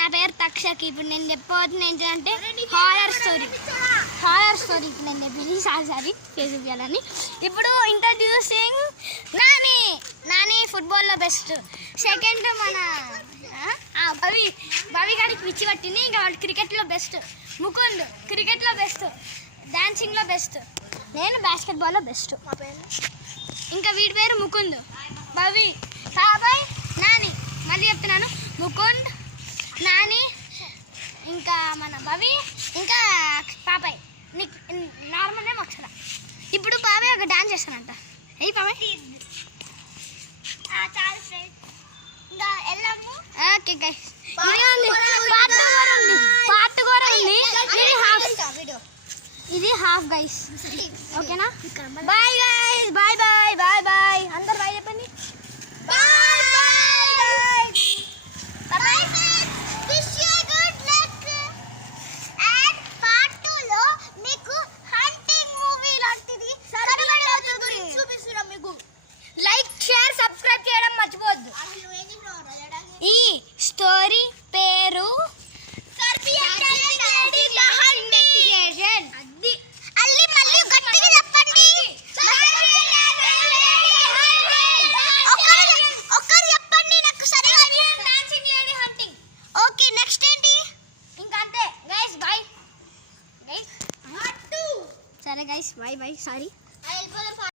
నా పేరు తక్షకి. ఇప్పుడు నేను చెప్పబోతున్నా ఏంటంటే హారర్ స్టోరీ ఇప్పుడు నేను చెప్పి సారి చూపించాలని. ఇప్పుడు ఇంట్రడ్యూసింగ్ నాని ఫుట్బాల్లో బెస్ట్. సెకండ్ మన భవి గారికి పిచ్చి పట్టింది. ఇంకా వాడు క్రికెట్లో బెస్ట్. ముకుంద్ క్రికెట్లో బెస్ట్, డాన్సింగ్లో బెస్ట్. నేను బాస్కెట్బాల్లో బెస్ట్. మా పేరు ఇంకా వీడి పేరు ముకుంద్. భవి, బాబాయ్, నాని. మళ్ళీ చెప్తున్నాను, ముకుంద్, నాని, ఇంకా మన భవి, ఇంకా పాపాయ్. నీకు నార్మల్ నేమ్ అక్షర. ఇప్పుడు బాబాయ్ ఒక డాన్స్ చేస్తానంట. ఏ బాబాయ్ చాలా ఫ్రెండ్స్ ఇంకా వెళ్ళాము. ఓకే గైస్, పార్ట్ కూడా ఉంది. ఇది హాఫ్ గైస్. ఓకేనా? Bye guys, bye bye bye bye. అందరు బాయ్ చెప్పండి. Bye bye bye. Wish you good luck. And part 2 లో మీకు హంటింగ్ మూవీ లాంటిది సరళమవుతుంది చూపిస్తున్నాం మీకు. లైక్, షేర్, సబ్స్క్రైబ్ చేయడం మర్చిపోవద్దు. ఈ స్టోరీ పేరు సరే గైస్, బాయ్ బాయ్. సారీ.